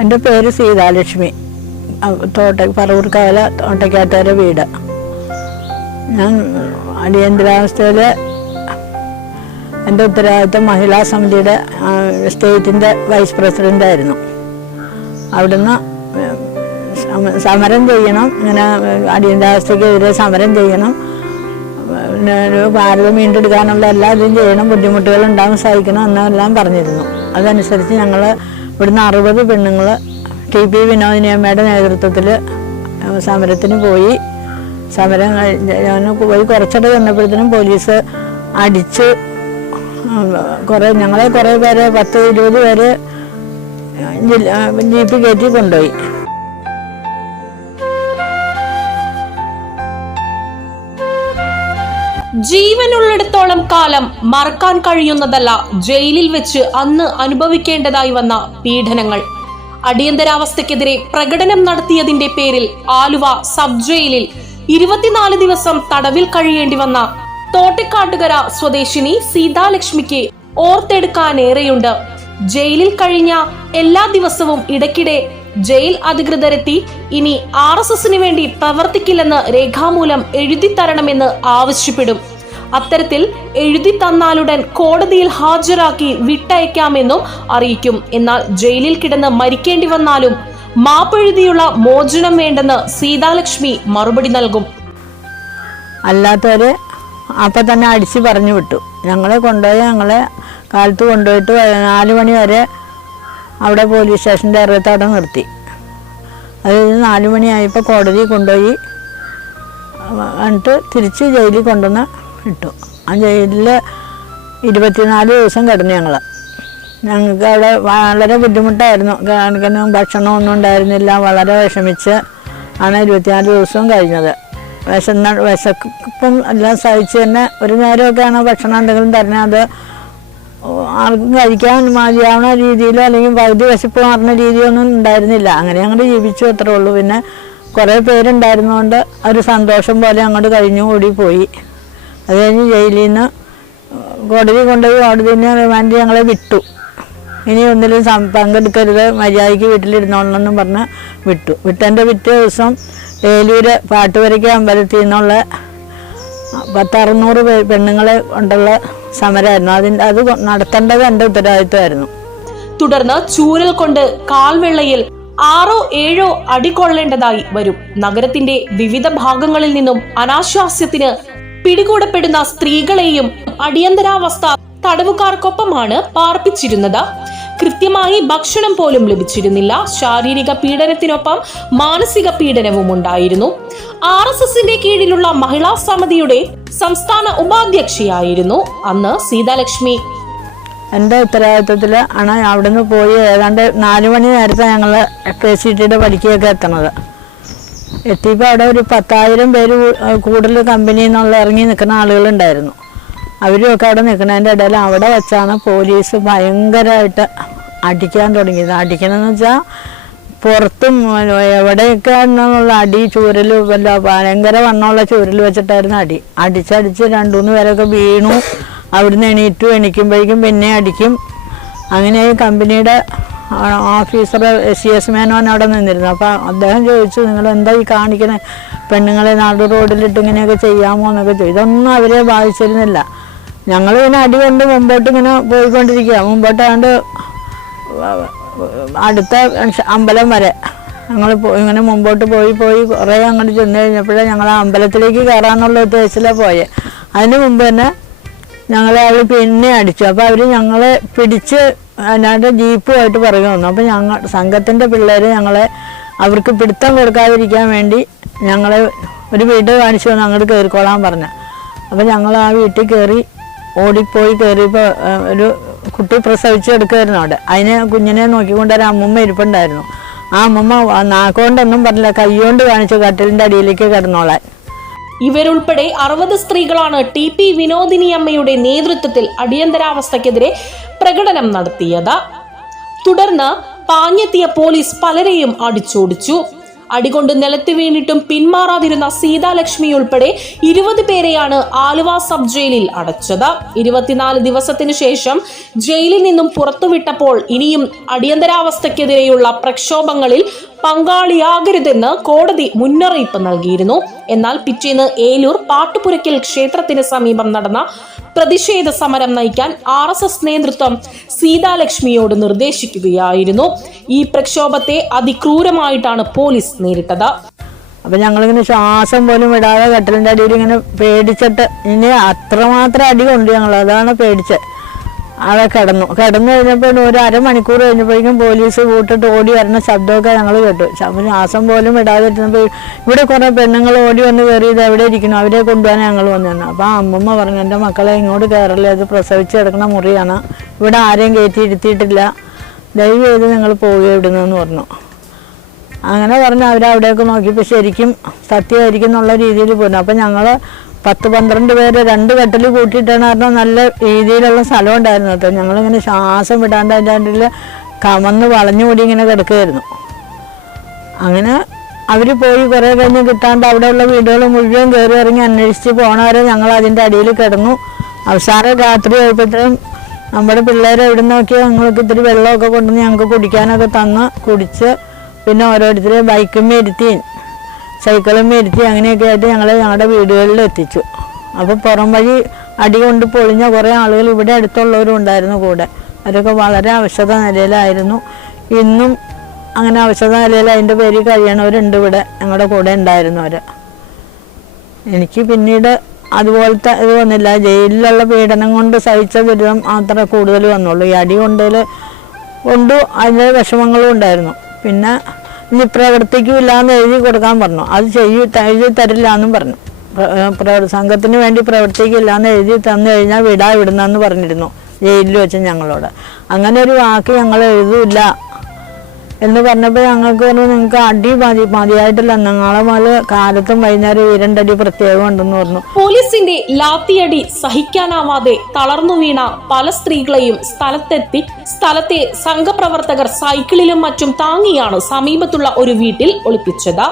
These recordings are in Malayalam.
എന്റെ പേര് സീതാലക്ഷ്മി. തോട്ട പറവൂർക്കാല തോട്ടയ്ക്കാത്തവരെ വീട്. ഞാൻ അടിയന്തരാവസ്ഥയിൽ എന്റെ ഉത്തരവാദിത്വം മഹിളാ സമിതിയുടെ സ്റ്റേറ്റിന്റെ വൈസ് പ്രസിഡന്റായിരുന്നു അവിടുന്ന് സമരം ചെയ്യണം. ഇങ്ങനെ അടിയന്തരാവസ്ഥയ്ക്കെതിരെ സമരം ചെയ്യണം. ഭാരതം വീണ്ടെടുക്കാനുള്ള എല്ലാ ഇതും ചെയ്യണം. ബുദ്ധിമുട്ടുകൾ ഉണ്ടാകും സഹിക്കണം എന്നെല്ലാം പറഞ്ഞിരുന്നു. അതനുസരിച്ച് ഞങ്ങൾ ഇവിടുന്ന് അറുപത് പെണ്ണുങ്ങൾ ടി പി വിനോദിനിയമ്മയുടെ നേതൃത്വത്തിൽ സമരത്തിന് പോയി. സമരം ഞാൻ പോയി. കുറച്ചിട്ട് ചെന്നപ്പോഴത്തേനും പോലീസ് അടിച്ച് കുറേ ഞങ്ങളെ കുറേ പേരെ പത്ത് ഇരുപത് പേര് ജീപ്പ് കയറ്റി കൊണ്ടുപോയി. ജീവനുള്ളിടത്തോളം കാലം മറക്കാൻ കഴിയുന്നതല്ല ജയിലിൽ വെച്ച് അന്ന് അനുഭവിക്കേണ്ടതായി വന്ന പീഡനങ്ങൾ. അടിയന്തരാവസ്ഥക്കെതിരെ പ്രകടനം നടത്തിയതിന്റെ പേരിൽ ആലുവ സബ് ജയിലിൽ ഇരുപത്തിനാല് ദിവസം തടവിൽ കഴിയേണ്ടി വന്ന തോട്ടിക്കാട്ടുകര സ്വദേശിനി സീതാലക്ഷ്മിക്ക് ഓർത്തെടുക്കാനേറെയുണ്ട്. ജയിലിൽ കഴിഞ്ഞ എല്ലാ ദിവസവും ഇടയ്ക്കിടെ ജയിൽ അധികൃതരെത്തി ഇനി ആർ എസ് എസിന് വേണ്ടി പ്രവർത്തിക്കില്ലെന്ന് രേഖാമൂലം എഴുതി തരണമെന്ന് ആവശ്യപ്പെടും. അത്തരത്തിൽ എഴുതി തന്നാലുടൻ കോടതിയിൽ ഹാജരാക്കി വിട്ടയക്കാമെന്നും അറിയിക്കും. എന്നാൽ ജയിലിൽ കിടന്ന് മരിക്കേണ്ടി വന്നാലും മാപ്പെഴുതിയുള്ള മോചനം വേണ്ടെന്ന് സീതാലക്ഷ്മി മറുപടി നൽകും. അല്ലാത്തവരെ അപ്പം തന്നെ അടിച്ച് പറഞ്ഞു വിട്ടു. ഞങ്ങളെ കൊണ്ടുപോയി ഞങ്ങളെ കാലത്ത് കൊണ്ടുപോയിട്ട് നാല് മണി വരെ അവിടെ പോലീസ് സ്റ്റേഷന്റെ ഇറയത്തവിടെ നിർത്തി. അത് കഴിഞ്ഞ് മണിയായപ്പോൾ കോടതി കൊണ്ടുപോയി എന്നിട്ട് തിരിച്ച് ജയിലിൽ കൊണ്ടുവന്ന് ഇട്ടു. ആ ജയിലിൽ ഇരുപത്തിനാല് ദിവസം കിടന്നു ഞങ്ങൾ ഞങ്ങൾക്ക് അവിടെ വളരെ ബുദ്ധിമുട്ടായിരുന്നു. കാരണം ഭക്ഷണമൊന്നും ഉണ്ടായിരുന്നില്ല. വളരെ വിഷമിച്ച് ആണ് ഇരുപത്തിനാല് ദിവസവും കഴിഞ്ഞത്. വിശന്ന വിശക്കും എല്ലാം സഹിച്ച് തന്നെ ഒരു നേരമൊക്കെയാണ് ഭക്ഷണം എന്തെങ്കിലും തരണേ അത് ആർക്കും കഴിക്കാൻ മതിയാവുന്ന രീതിയിലോ അല്ലെങ്കിൽ വൈദ്യ വിശപ്പ് മാറുന്ന രീതിയൊന്നും ഉണ്ടായിരുന്നില്ല. അങ്ങനെ ഞങ്ങൾ ജീവിച്ചു അത്രേ ഉള്ളൂ. പിന്നെ കുറേ പേരുണ്ടായിരുന്നതുകൊണ്ട് ഒരു സന്തോഷം പോലെ അങ്ങോട്ട് കഴിഞ്ഞു കൂടി പോയി. അത് കഴിഞ്ഞ് ജയിലിൽ നിന്ന് കോടതി കൊണ്ടുപോയി കോടതി നിന്ന് റിമാൻഡ് ഞങ്ങളെ വിട്ടു. ഇനി ഒന്നിലും പങ്കെടുക്കരുത് മര്യാദയ്ക്ക് വീട്ടിലിരുന്നോളണമെന്നും പറഞ്ഞ് വിട്ടു. വിട്ടതിന്റെ പിറ്റേ ദിവസം ഏലൂര് പാട്ടുവരയ്ക്ക് അമ്പലത്തിൽ നിന്നുള്ള പത്തറുന്നൂറ് പെണ്ണുങ്ങളെ കൊണ്ടുള്ള സമരമായിരുന്നു അതിന്റെ അത് നടത്തേണ്ടത് എന്റെ ഉത്തരവാദിത്വമായിരുന്നു. തുടർന്ന് ചൂരൽ കൊണ്ട് കാൽവെള്ളയിൽ ആറോ ഏഴോ അടി കൊള്ളേണ്ടതായി വരും. നഗരത്തിന്റെ വിവിധ ഭാഗങ്ങളിൽ നിന്നും അനാശാസ്യത്തിന് പിടികൂടപ്പെടുന്ന സ്ത്രീകളെയും അടിയന്തരാവസ്ഥ തടവുകാർക്കൊപ്പമാണ് പാർപ്പിച്ചിരുന്നത്. കൃത്യമായി ഭക്ഷണം പോലും ലഭിച്ചിരുന്നില്ല. ശാരീരിക പീഡനത്തിനൊപ്പം മാനസിക പീഡനവും ഉണ്ടായിരുന്നു. ആർ എസ് എസിന്റെ കീഴിലുള്ള മഹിളാ സമിതിയുടെ സംസ്ഥാന ഉപാധ്യക്ഷയായിരുന്നു അന്ന് സീതാലക്ഷ്മി. എന്റെ ഉത്തരവാദിത്വത്തിൽ ആണ് അവിടുന്ന് പോയി ഏതാണ്ട് നാലു മണി നേരത്തെ ഞങ്ങൾ കെ സി ടിയുടെ പഠിക്കുകയൊക്കെ എത്തണത്. എത്തിയപ്പോൾ അവിടെ ഒരു പത്തായിരം പേര് കൂടുതൽ കമ്പനിയിൽ നിന്നുള്ള ഇറങ്ങി നിൽക്കുന്ന ആളുകളുണ്ടായിരുന്നു. അവരുമൊക്കെ അവിടെ നിൽക്കുന്നതിന്റെ ഇടയിൽ അവിടെ വെച്ചാണ് പോലീസ് ഭയങ്കരമായിട്ട് അടിക്കാൻ തുടങ്ങിയത്. അടിക്കണമെന്ന് വെച്ചാൽ പുറത്തും എവിടെയൊക്കെ എന്നുള്ള അടി ചൂരൽ വല്ല ഭയങ്കര വണ്ണമുള്ള ചൂരൽ വെച്ചിട്ടായിരുന്നു അടി. അടിച്ചടിച്ച് രണ്ടു മൂന്ന് പേരൊക്കെ വീണു. അവിടുന്ന് എണീറ്റു എണീക്കുമ്പോഴേക്കും പിന്നെ അടിക്കും. അങ്ങനെ കമ്പനിയുടെ ഓഫീസർ സി എസ് മേനോൻ അവിടെ നിന്നിരുന്നു അപ്പോൾ അദ്ദേഹം ചോദിച്ചു നിങ്ങൾ എന്താ ഈ കാണിക്കണേ? പെണ്ണുങ്ങളെ നാട് റോഡിലിട്ട് ഇങ്ങനെയൊക്കെ ചെയ്യാമോ എന്നൊക്കെ ചോദിച്ചു. ഇതൊന്നും അവരെ ബാധിച്ചിരുന്നില്ല. ഞങ്ങൾ പിന്നെ അടി കൊണ്ട് മുമ്പോട്ട് ഇങ്ങനെ പോയിക്കൊണ്ടിരിക്കുക മുമ്പോട്ടാണ്ട് അടുത്ത അമ്പലം വരെ ഞങ്ങൾ ഇങ്ങനെ മുമ്പോട്ട് പോയി പോയി കുറേ അങ്ങോട്ട് ചെന്ന് കഴിഞ്ഞപ്പോഴേ ഞങ്ങൾ അമ്പലത്തിലേക്ക് കയറാമെന്നുള്ള ഉദ്ദേശത്തിലാണ് പോയത് അതിന് മുമ്പ് തന്നെ ഞങ്ങളെ അവർ പിന്നെ അടിച്ചു. അപ്പോൾ അവർ ഞങ്ങളെ പിടിച്ച് അതിനകത്ത് ജീപ്പുമായിട്ട് പുറകെ വന്നു. അപ്പോൾ ഞങ്ങൾ സംഘത്തിന്റെ പിള്ളേർ ഞങ്ങളെ അവർക്ക് പിടുത്തം കൊടുക്കാതിരിക്കാൻ വേണ്ടി ഞങ്ങളെ ഒരു വീട് കാണിച്ചു വന്ന് അങ്ങോട്ട് കയറിക്കോളാൻ പറഞ്ഞു. അപ്പോൾ ഞങ്ങൾ ആ വീട്ടിൽ കയറി ഓടിപ്പോയി കയറിയപ്പോൾ ഒരു കുട്ടി പ്രസവിച്ചെടുക്കുമായിരുന്നു അവിടെ. അതിനെ കുഞ്ഞിനെ നോക്കിക്കൊണ്ട് ഒരു അമ്മമ്മ ഇരിപ്പുണ്ടായിരുന്നു. ആ അമ്മമ്മ നാക്കുകൊണ്ടൊന്നും പറഞ്ഞില്ല കൈകൊണ്ട് കാണിച്ചു കട്ടിലിന്റെ അടിയിലേക്ക് കിടന്നോളാൻ. ഇവരുൾപ്പെടെ അറുപത് സ്ത്രീകളാണ് ടി പി വിനോദിനി അമ്മയുടെ നേതൃത്വത്തിൽ അടിയന്തരാവസ്ഥക്കെതിരെ പ്രകടനം നടത്തിയത്. തുടർന്ന് പാഞ്ഞെത്തിയ പോലീസ് പലരെയും അടിച്ചോടിച്ചു. അടികൊണ്ട് നിലത്ത് വീണിട്ടും പിന്മാറാതിരുന്ന സീതാലക്ഷ്മി ഉൾപ്പെടെ ഇരുപത് പേരെയാണ് ആലുവ സബ് ജയിലിൽ അടച്ചത്. ഇരുപത്തിനാല് ദിവസത്തിനു ശേഷം ജയിലിൽ നിന്നും പുറത്തുവിട്ടപ്പോൾ ഇനിയും അടിയന്തരാവസ്ഥക്കെതിരെയുള്ള പ്രക്ഷോഭങ്ങളിൽ പങ്കാളിയാകരുതെന്ന് കോടതി മുന്നറിയിപ്പ് നൽകിയിരുന്നു. എന്നാൽ പിറ്റേന്ന് ഏലൂർ പാട്ടുപുരക്കൽ ക്ഷേത്രത്തിന് സമീപം നടന്ന പ്രതിഷേധ സമരം നയിക്കാൻ ആർ എസ് എസ് നേതൃത്വം സീതാലക്ഷ്മിയോട് നിർദ്ദേശിക്കുകയായിരുന്നു. ഈ പ്രക്ഷോഭത്തെ അതിക്രൂരമായിട്ടാണ് പോലീസ് നേരിട്ടത്. അപ്പം ഞങ്ങളിങ്ങനെ ശ്വാസം പോലും വിടാതെ കട്ടിലിന്റെ അടിയിൽ ഇങ്ങനെ പേടിച്ചിട്ട് ഇനി അത്രമാത്രം അടി കൊണ്ട് ഞങ്ങൾ അതാണ് പേടിച്ചത്. അവിടെ കിടന്നു. കിടന്നു കഴിഞ്ഞപ്പോൾ ഒരു അരമണിക്കൂർ കഴിഞ്ഞപ്പോഴേക്കും പോലീസ് കൂട്ടിട്ട് ഓടി വരുന്ന ശബ്ദമൊക്കെ ഞങ്ങൾ കേട്ടു. ശ്വാസം പോലും ഇടാതിരുന്നപ്പോൾ ഇവിടെ കുറേ പെണ്ണുങ്ങൾ ഓടി വന്ന് കയറി ഇത് എവിടെ ഇരിക്കുന്നു? അവരെ കൊണ്ടുപോകാൻ ഞങ്ങൾ വന്നു അപ്പോൾ അമ്മമ്മ പറഞ്ഞു എന്റെ മക്കളെ ഇങ്ങോട്ട് കയറില്ല അത് പ്രസവിച്ച് കിടക്കുന്ന മുറിയാണ്. ഇവിടെ ആരെയും കയറ്റി ഇരുത്തിയിട്ടില്ല. ദയവ് ചെയ്ത് നിങ്ങൾ പോവുക ഇവിടുന്ന് പറഞ്ഞു. അങ്ങനെ പറഞ്ഞ് അവരവിടെയൊക്കെ നോക്കിയപ്പോൾ ശരിക്കും സത്യമായിരിക്കും എന്നുള്ള രീതിയിൽ പോയിരുന്നു അപ്പം ഞങ്ങൾ പത്ത് പന്ത്രണ്ട് പേര് രണ്ട് കെട്ടിൽ കൂട്ടിയിട്ടാണ് പറഞ്ഞാൽ നല്ല രീതിയിലുള്ള സ്ഥലം ഉണ്ടായിരുന്നു കേട്ടോ ഞങ്ങളിങ്ങനെ ശ്വാസം വിടാണ്ട് അതിന്റെ കമന്ന് വളഞ്ഞു കൂടി ഇങ്ങനെ കിടക്കുമായിരുന്നു അങ്ങനെ അവർ പോയി കുറേ കഴിഞ്ഞ് കിട്ടാണ്ട് അവിടെയുള്ള വീടുകൾ മുഴുവൻ കയറി ഇറങ്ങി അന്വേഷിച്ച് പോണവരെ ഞങ്ങൾ അതിന്റെ അടിയിൽ കിടന്നു. അവസാനം രാത്രി ആയപ്പോഴത്തേക്കും നമ്മുടെ പിള്ളേരെ എവിടെ നോക്കിയാൽ ഞങ്ങൾക്ക് ഇത്തിരി വെള്ളമൊക്കെ കൊണ്ടുവന്ന് ഞങ്ങൾക്ക് കുടിക്കാനൊക്കെ തന്ന് കുടിച്ച് പിന്നെ ഓരോരുത്തരെ ബൈക്കും ഇരുത്തി. സൈക്കിളും മേടിച്ച് അങ്ങനെയൊക്കെ ആയിട്ട് ഞങ്ങൾ ഞങ്ങളുടെ വീടുകളിൽ എത്തിച്ചു. അപ്പോൾ പുറം വഴി അടി കൊണ്ട് പൊളിഞ്ഞ കുറേ ആളുകൾ ഇവിടെ അടുത്തുള്ളവരും ഉണ്ടായിരുന്നു കൂടെ. അവരൊക്കെ വളരെ അവശത നിലയിലായിരുന്നു. ഇന്നും അങ്ങനെ അവശത നിലയിൽ അതിന്റെ പേരിൽ കഴിയണവരുണ്ട് ഇവിടെ. ഞങ്ങളുടെ കൂടെ ഉണ്ടായിരുന്നവർ എനിക്ക് പിന്നീട് അതുപോലത്തെ ഇത് വന്നില്ല. ജയിലിലുള്ള പീഡനം കൊണ്ട് സഹിച്ച ദുരിതം മാത്രമേ കൂടുതൽ വന്നുള്ളൂ. ഈ അടി കൊണ്ടതിൽ കൊണ്ടു അതിന്റെ വിഷമങ്ങളും ഉണ്ടായിരുന്നു. പിന്നെ ഇനി പ്രവർത്തിക്കില്ല എന്ന് എഴുതി കൊടുക്കാൻ പറഞ്ഞു. അത് ചെയ്യൂ എഴുതി തരില്ല എന്നും പറഞ്ഞു സംഘത്തിന് വേണ്ടി പ്രവർത്തിക്കില്ല എന്ന് എഴുതി തന്നു കഴിഞ്ഞാൽ വിടാ വിടുന്നെന്ന് പറഞ്ഞിരുന്നു ജയിലിൽ വെച്ച് ഞങ്ങളോട്. അങ്ങനെ ഒരു വാക്ക് ഞങ്ങൾ എഴുതൂല്ല. എന്ന് പറഞ്ഞപ്പോൾ ഞങ്ങൾക്ക് പറഞ്ഞു നിങ്ങൾക്ക് അടി മതി മതിയായിട്ടില്ല. ഞങ്ങളെ മല കാലത്തും വൈകുന്നേരം ഈ രണ്ടടി പ്രത്യേകം ഉണ്ടെന്ന് പറഞ്ഞു. പോലീസിന്റെ ലാത്തിയടി സഹിക്കാനാവാതെ തളർന്നു വീണ പല സ്ത്രീകളെയും സ്ഥലത്തെത്തി സ്ഥലത്തെ സംഘപ്രവർത്തകർ സൈക്കിളിലും മറ്റും താങ്ങിയാണ് സമീപത്തുള്ള ഒരു വീട്ടിൽ ഒളിപ്പിച്ചത്.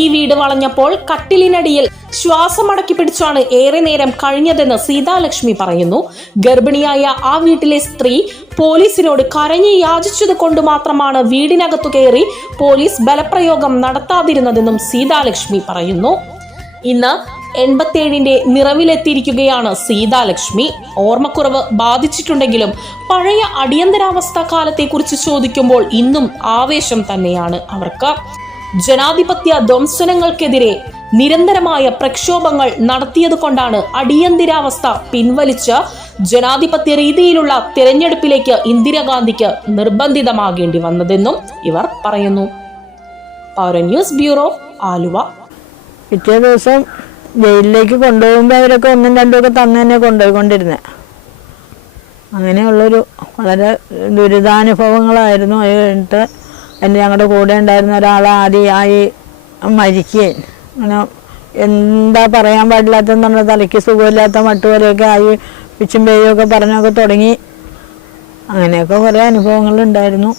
ഈ വീട് വളഞ്ഞപ്പോൾ കട്ടിലിനടിയിൽ ശ്വാസമടക്കി പിടിച്ചാണ് ഏറെ നേരം കഴിഞ്ഞതെന്ന് സീതാലക്ഷ്മി പറയുന്നു. ഗർഭിണിയായ ആ വീട്ടിലെ സ്ത്രീ പോലീസിനോട് കരഞ്ഞു യാചിച്ചത് കൊണ്ട് മാത്രമാണ് വീടിനകത്തു കയറി പോലീസ് ബലപ്രയോഗം നടത്താതിരുന്നതെന്നും സീതാലക്ഷ്മി പറയുന്നു. ഇന്ന് എൺപത്തിയേഴിന്റെ നിറവിലെത്തിയിരിക്കുകയാണ് സീതാലക്ഷ്മി. ഓർമ്മക്കുറവ് ബാധിച്ചിട്ടുണ്ടെങ്കിലും പഴയ അടിയന്തരാവസ്ഥ കാലത്തെക്കുറിച്ച് ചോദിക്കുമ്പോൾ ഇന്നും ആവേശം തന്നെയാണ് അവർക്ക്. ജനാധിപത്യ ധ്വംസനങ്ങൾക്കെതിരെ നിരന്തരമായ പ്രക്ഷോഭങ്ങൾ നടത്തിയതുകൊണ്ടാണ് അടിയന്തരാവസ്ഥ പിൻവലിച്ച് ജനാധിപത്യ രീതിയിലുള്ള തിരഞ്ഞെടുപ്പിലേക്ക് ഇന്ദിരാഗാന്ധിക്ക് നിർബന്ധിതമാകേണ്ടി വന്നതെന്നും ഇവർ പറയുന്നു. Paura news bureau Aluva. പിറ്റേ ദിവസം ജയിലിലേക്ക് കൊണ്ടുപോകുമ്പോൾ അവരൊക്കെ ഒന്നും രണ്ടും ഒക്കെ തന്നെ തന്നെ കൊണ്ടുപോയിക്കൊണ്ടിരുന്നത് അങ്ങനെയുള്ളൊരു വളരെ ദുരിതാനുഭവങ്ങളായിരുന്നു. അത് കഴിഞ്ഞിട്ട് എന്റെ ഞങ്ങളുടെ കൂടെ ഉണ്ടായിരുന്ന ഒരാൾ ആദ്യമായി മരിക്കുകയും അങ്ങനെ എന്താ പറയാൻ പാടില്ലാത്തെന്ന് പറഞ്ഞാൽ തലയ്ക്ക് സുഖമില്ലാത്ത മട്ടുപോലെയൊക്കെ ആയി പിച്ചും പേയും ഒക്കെ പറഞ്ഞൊക്കെ തുടങ്ങി. അങ്ങനെയൊക്കെ കുറേ അനുഭവങ്ങൾ ഉണ്ടായിരുന്നു.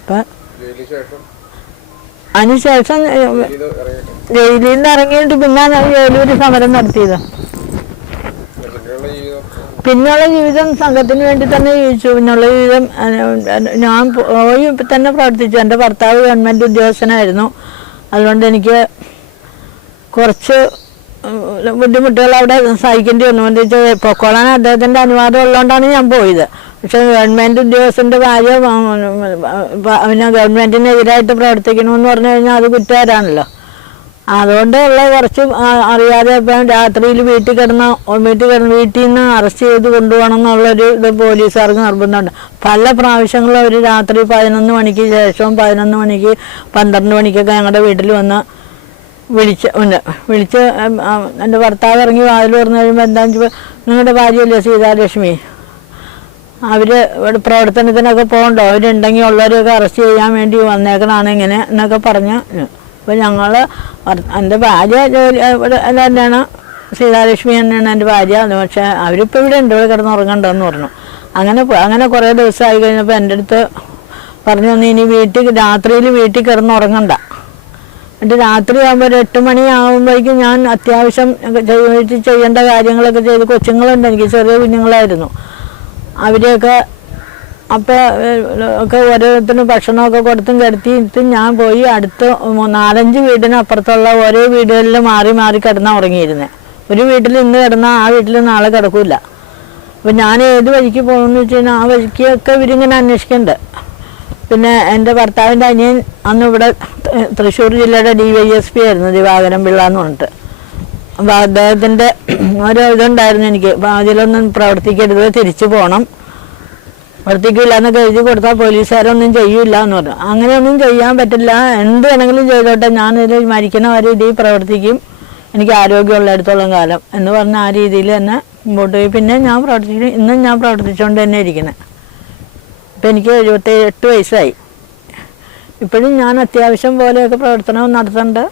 അപ്പം അതിനുശേഷം ജയിലിൽ നിന്ന് ഇറങ്ങിയിട്ട്? പിന്നെ ഒരു സമരം നടത്തിയത്. പിന്നെയുള്ള ജീവിതം? സംഘത്തിന് വേണ്ടി തന്നെ ജീവിച്ചു. പിന്നുള്ള ജീവിതം ഞാൻ പോയി തന്നെ പ്രവർത്തിച്ചു. എന്റെ ഭർത്താവ് ഗവൺമെന്റ് ഉദ്യോഗസ്ഥനായിരുന്നു. അതുകൊണ്ട് എനിക്ക് കുറച്ച് ബുദ്ധിമുട്ടുകൾ അവിടെ സഹിക്കേണ്ടി വന്നു. എന്ന് വെച്ചാൽ പൊക്കോളാൻ അദ്ദേഹത്തിന്റെ അനുവാദം ഉള്ളതുകൊണ്ടാണ് ഞാൻ പോയത്. പക്ഷെ ഗവൺമെന്റ് ഉദ്യോഗസ്ഥന്റെ ഭാര്യ പിന്നെ ഗവൺമെന്റിനെതിരായിട്ട് പ്രവർത്തിക്കണമെന്ന് പറഞ്ഞു കഴിഞ്ഞാൽ അത് കുറ്റകാരാണല്ലോ അതുകൊണ്ട് ഉള്ള കുറച്ച് അറിയാതെ ഇപ്പം രാത്രിയിൽ വീട്ടിൽ കിടന്ന വീട്ടിൽ കിടന്ന് വീട്ടിൽ നിന്ന് അറസ്റ്റ് ചെയ്ത് കൊണ്ടുപോകണം എന്നുള്ളൊരു ഇത് പോലീസുകാർക്ക് നിർബന്ധമുണ്ട്. പല പ്രാവശ്യങ്ങളും അവർ രാത്രി പതിനൊന്ന് മണിക്ക് ശേഷവും പതിനൊന്ന് മണിക്ക് പന്ത്രണ്ട് മണിക്കൊക്കെ ഞങ്ങളുടെ വീട്ടിൽ വന്ന് വിളിച്ച് ഉണ്ട് വിളിച്ച് എന്റെ ഭർത്താവ് ഇറങ്ങി വാതിൽ തുറന്നു കഴിയുമ്പോൾ എന്താണെന്ന് വെച്ചാൽ നിങ്ങളുടെ ഭാര്യയല്ലേ സീതാലക്ഷ്മി? അവർ പ്രവർത്തനത്തിനൊക്കെ പോകണ്ടോ? അവരുണ്ടെങ്കിൽ ഉള്ളവരെയൊക്കെ അറസ്റ്റ് ചെയ്യാൻ വേണ്ടി വന്നേക്കണാണ് ഇങ്ങനെ എന്നൊക്കെ പറഞ്ഞ്. അപ്പോൾ ഞങ്ങൾ എന്റെ ഭാര്യ ജോലി ഇവിടെ തന്നെയാണ്. സീതാലക്ഷ്മി തന്നെയാണ് എന്റെ ഭാര്യ. പക്ഷേ അവരിപ്പോൾ ഇവിടെ ഉണ്ട്. ഇവിടെ കിടന്ന് ഉറങ്ങണ്ടെന്ന് പറഞ്ഞു. അങ്ങനെ അങ്ങനെ കുറേ ദിവസമായി കഴിഞ്ഞപ്പോൾ എന്റെ അടുത്ത് പറഞ്ഞു "നീ ഇനി വീട്ടിൽ രാത്രിയിൽ വീട്ടിൽ കിടന്ന് ഉറങ്ങണ്ട. എന്നിട്ട് രാത്രി ആകുമ്പോൾ ഒരു എട്ട് മണി ആകുമ്പോഴേക്കും ഞാൻ അത്യാവശ്യം ചെയ്ത് ചെയ്യേണ്ട കാര്യങ്ങളൊക്കെ ചെയ്ത് കൊച്ചുങ്ങളുണ്ട്. എനിക്ക് ചെറിയ കുഞ്ഞുങ്ങളായിരുന്നു. അവരെയൊക്കെ അപ്പോൾ ഒക്കെ ഓരോരുത്തരും ഭക്ഷണമൊക്കെ കൊടുത്തും കിടത്തിയിട്ടും ഞാൻ പോയി അടുത്ത് നാലഞ്ച് വീടിനപ്പുറത്തുള്ള ഓരോ വീടുകളിൽ മാറി മാറി കിടന്നാൽ ഉറങ്ങിയിരുന്നത് ഒരു വീട്ടിൽ ഇന്ന് കിടന്നാൽ ആ വീട്ടിൽ നാളെ കിടക്കില്ല അപ്പം ഞാൻ ഏത് വഴിക്ക് പോകുമെന്ന് വെച്ച് കഴിഞ്ഞാൽ ആ വഴിക്കൊക്കെ ഇവരിങ്ങനെ അന്വേഷിക്കുന്നുണ്ട് പിന്നെ എന്റെ ഭർത്താവിന്റെ അനിയൻ അന്ന് ഇവിടെ തൃശ്ശൂർ ജില്ലയുടെ ഡി വൈ എസ് പി ആയിരുന്നു ദിവാകരൻ പിള്ള എന്ന് പറഞ്ഞിട്ട്. അപ്പോൾ അദ്ദേഹത്തിന്റെ ഒരു ഇതുണ്ടായിരുന്നു എനിക്ക്. അപ്പോൾ അതിലൊന്നും പ്രവർത്തിക്കരുത് തിരിച്ചു പോകണം. പ്രവർത്തിക്കില്ല എന്നൊക്കെ എഴുതി കൊടുത്താൽ പോലീസുകാരൊന്നും ചെയ്യൂല എന്ന് പറഞ്ഞു. അങ്ങനെയൊന്നും ചെയ്യാൻ പറ്റില്ല. എന്ത് വേണമെങ്കിലും ചെയ്തോട്ടെ. ഞാനിതിൽ മരിക്കണ വരെ ഇതിൽ പ്രവർത്തിക്കും. എനിക്ക് ആരോഗ്യമുള്ളിടത്തോളം കാലം എന്ന് പറഞ്ഞ ആ രീതിയിൽ തന്നെ മുമ്പോട്ട് പോയി. പിന്നെ ഞാൻ പ്രവർത്തിച്ചു ഇന്നും ഞാൻ പ്രവർത്തിച്ചുകൊണ്ട് തന്നെ ഇരിക്കുന്നത് ഇപ്പം എനിക്ക് എഴുപത്തി എട്ട് വയസ്സായി. ഇപ്പോഴും ഞാൻ അത്യാവശ്യം പോലെയൊക്കെ പ്രവർത്തനം നടത്തുന്നുണ്ട്